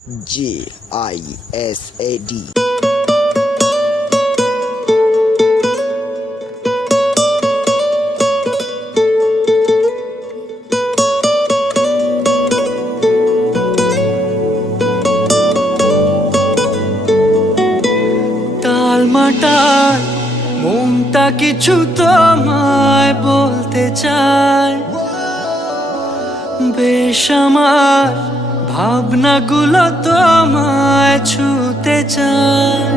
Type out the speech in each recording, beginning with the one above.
JISAD. টালমাটাল মনটা কিছু তোমায় বলতে চায়, বেশ আমার ভাবনাগুলো তোমায় ছুতে চায়।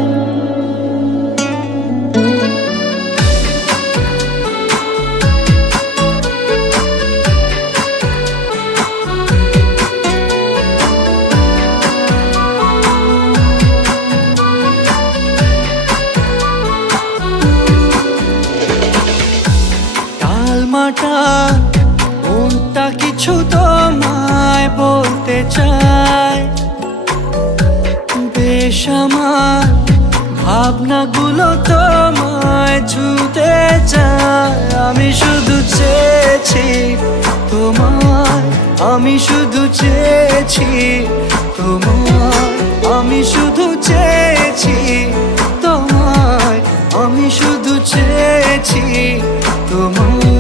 টালমাটাল মনটা কিছু তোমায় বলতে চায়, বেশ আমার ভাবনাগুলো তোমায় ছুতে চায়। আমি শুধু চেয়েছি তোমায়, আমি শুধু চেয়েছি তোমায়, আমি শুধু চেয়েছি তোমায়, আমি শুধু চেয়েছি তোমায়।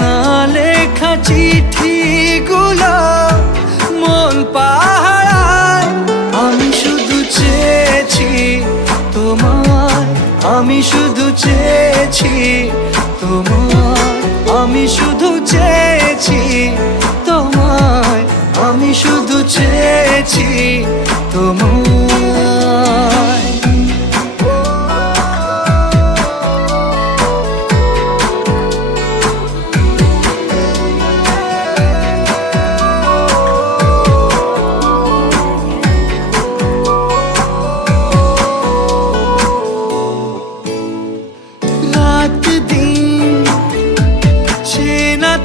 না লেখা চিঠিগুলো মন পাহারায়, আমি শুধু চেয়েছি তোমায়, আমি শুধু চেয়েছি তোমায়, আমি শুধু চেয়েছি তোমায়, আমি শুধু চেয়েছি তোমায়।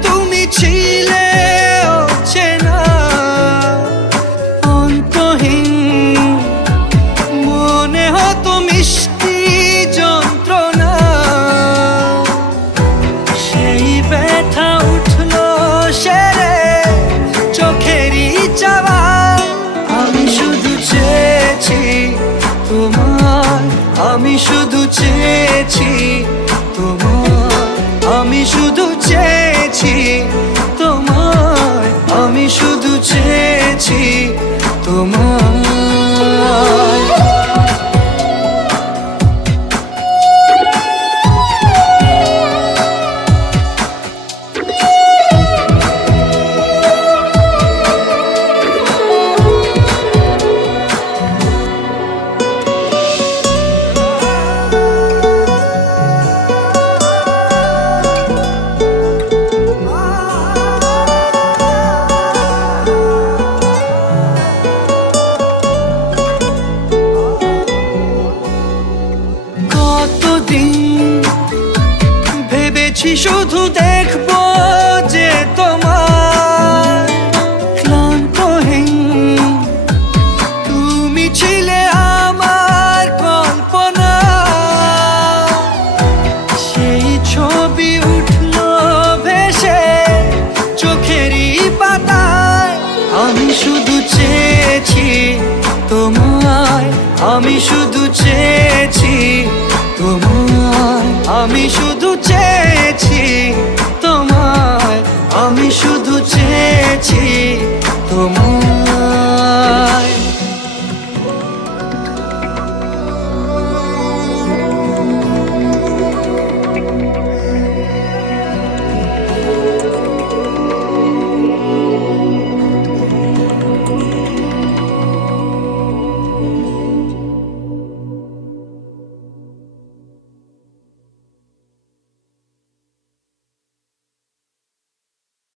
তুমি ছিলে অচেনা অন্তহীন, মনে হতো মিষ্টি যন্ত্রণা, সেই ব্যথা উঠলো সেরে চোখেরই চাওয়া। আমি শুধু চেয়েছি তোমার, আমি শুধু চেয়েছি তোমার, আমি শুধু চেয়েছি তোমায়, আমি শুধু চেয়েছি তোমায়। ভেবেছি শুধু দেখবো যে তোমার ক্লান্তহীন, তুমি ছিলে আমার কল্পনা, সেই ছবি উঠলো ভেসে চোখেরই পাতায়। আমি শুধু চেয়েছি তোমায়, আমি শুধু চেয়েছি তোমায়, আমি শুধু চেয়েছি তোমায়, আমি শুধু চেয়েছি তোমায়।